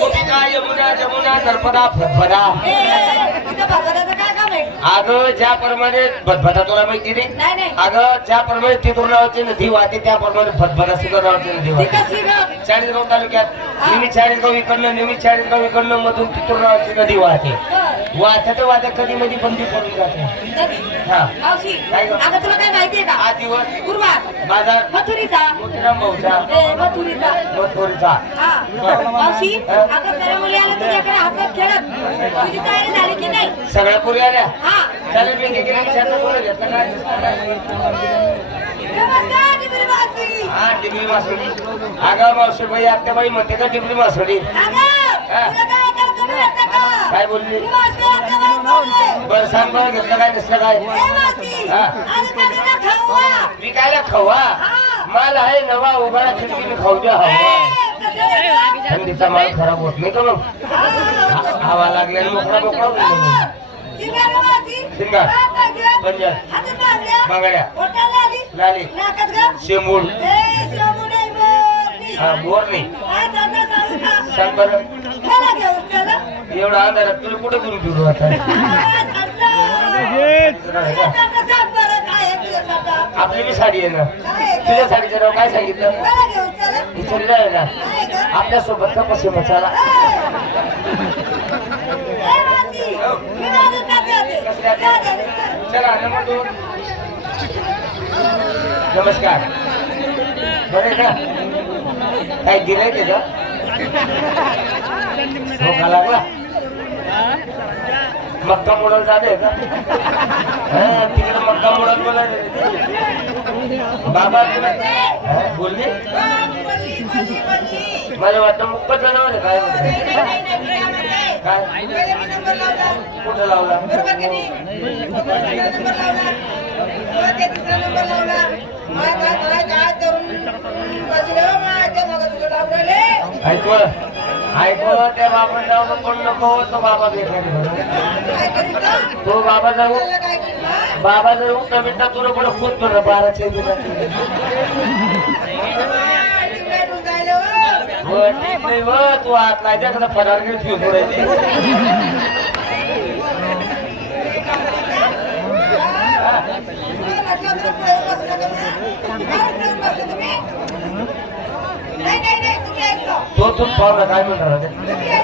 गोपिका यमुना जमुना नर्मदा अगं ज्याप्रमाणे भदभदा तुला माहिती रे नाही नाही. अगं ज्याप्रमाणे तिथूर नावाची नदी वाहते त्याप्रमाणे भदभदा सुद्धा नावाची नदी वाहते. चाळीसगाव तालुक्यात निमित चाळीसगाव इकडनं निमित चाळीसगाव इकडनं मधून तिथूर नावाची नदी वाहते. वाहत्या तर वाहत्या कधी मध्ये बंदी पडून जाते. हा. मावशी काय ग? अगं तुला काय माहितीये का? आठ दिवस. गुरुवार बाजार. मथुरीचा. मोतीराम भाऊचा. ए मथुरीचा. मथुरीचा. हा. मावशी अगं सर्व मुली आल्या तुझ्याकडे हसत खेळत. तुझी तयारी झाली की नाही? सगळ्या पुरी आल्या. हा. चालेल मी गेली विचारलं कोण घेतलं काय नमस्कार टिपरी मावशी. हा डिग्री मासोडी अगं मावशी बाई आत्याबाई म्हणते का डिग्री मासोडी अगं तुला काय का? बोलली. बरं सांग बरं घेतलं काय नसलं काय? ए मावशी हा. मी काय खवा हा. माल आहे नवा उघडा खिडकीने खाऊ द्या हवा? थंडीचा माल खराब होत नाही का मग हवा लागल्याने मोकळा मोकळा. शिंगार मावशी. शिंगार. काय पाहिजे? पंजा हातात बांगड्या. लाली बोलली. हा बोर नाही सांगू बरं. एवढा अंधारात तुला कुठे घेऊन फिरू आता आपली बी साडी आहे ना. काय तुझ्या साडीचं नाव काय सांगितलं? विचारलं आहे ना. आपल्यासोबत का पश्चिम मचाला? चला नमस्कार. बरे का? काय गिराय ते का धोका लागला? मक्का मोडल झाले का हा, तिकडे मक्का मोडल बोलायचं बाबा तुला हो, मला वाटतं मुक्क जनावर काय काय? कुठं लावला? त्या मागं बाबा कोण नको तो बाबा भेटेल काय? तो बाबा जाऊ काय हा? बाबा जर उठला बिट्टा तुला पण तुला बाराशे दिला हा, हो. हो ठीक नाही व तू आत नाही त्या कसा फरार घेऊन फिरू पुढे तुम्हाला म्हटलं होतं ना, पुढे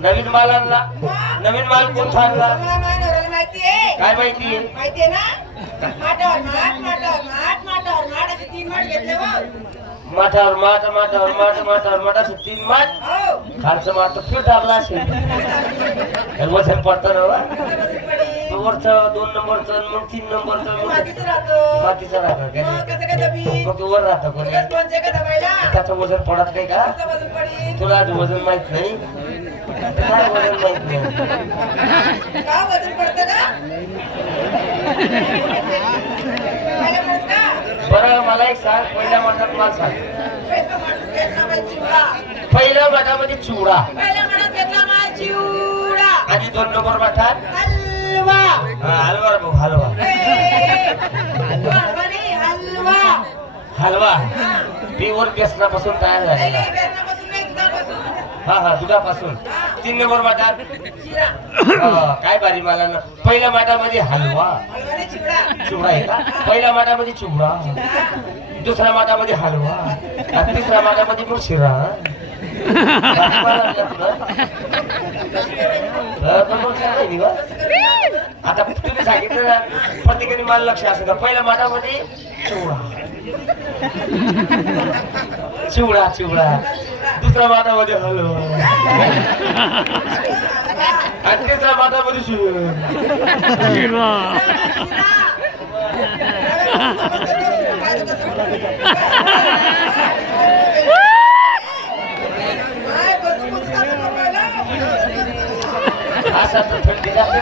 नवीन माल आणला नवीन माल कोण आहे काय माहिती? माहिती आहे ना माठावर माठ माठावर माठ माठावर माठ असे तीन माठ. घेतले हो माठावर माठ माठावर माठ माठावर माठ असं तीन माठ हो खालचं माठ तर फिर टाकला असेल. तर वजन पडतं ना. तो वरचं दोन नंबरचं मग तीन नंबरचं का? कसं काय मग तो वर राहतं कोणी? त्याचं वजन पडत नाही का? तुला आज वजन माहीत नाही? काय वजन माहीत नाही? का वजन पडतं का? पहिल्या माठात का? बरं मला एक सांग पहिल्या माठात मला सांग. पहिल्या माठामध्ये चिवडा. आणि दोन नंबर माठात? हलवा. हलवा रे भाऊ हलवा. हलवा हलवा. प्युअर बेसनापासून तयार झालेला. हा हा दुधापासून. तीन नंबर हा, काय बारी मला ना. पहिल्या माटामध्ये हलवा. चिवडा. आहे का? पहिल्या माटामध्ये चिवडा. दुसऱ्या माटामध्ये हलवा. तिसऱ्या माटामध्ये मग शिरा. तुला. आता तुम्ही सांगितलं ना प्रत्येकाने मला लक्ष असं का पहिल्या माटामध्ये चिवडा. चिवडा चिवडा. दुसऱ्या माटामध्ये हलवा. आणि तिसऱ्या माटामध्ये शिरा. असा तर थंडी जाते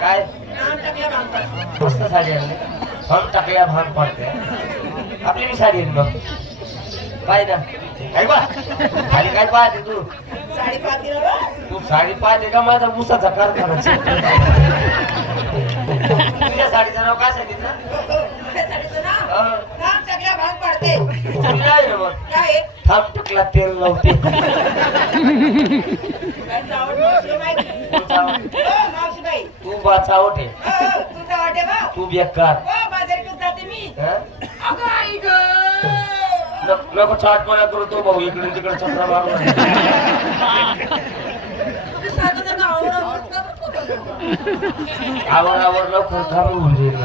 काय. मस्त साडी आणली. हम टाकल्या भाग पडते. आपली मी साडी आहे मग पाय ना. काय बा? खाली काय पाहते तू? साडी पाहते? तू साडी पाहते का माझा उसाचा कारखाना? तुझ्या साडीचं नाव काय सांगितलं? थांब टाकला तेल लावते काय चावट मावशी बाई? तुझा- हो, मावशी बाई. तू बाचावट आहे हो. तू बेकार. हो, नको चाटपणा करू तो भाऊ इकडे तिकडे चक्रा मारू तुम्ही सांगत आहे ना, आवडा, आवडा. आवर आवर लवकर थांबून जाईल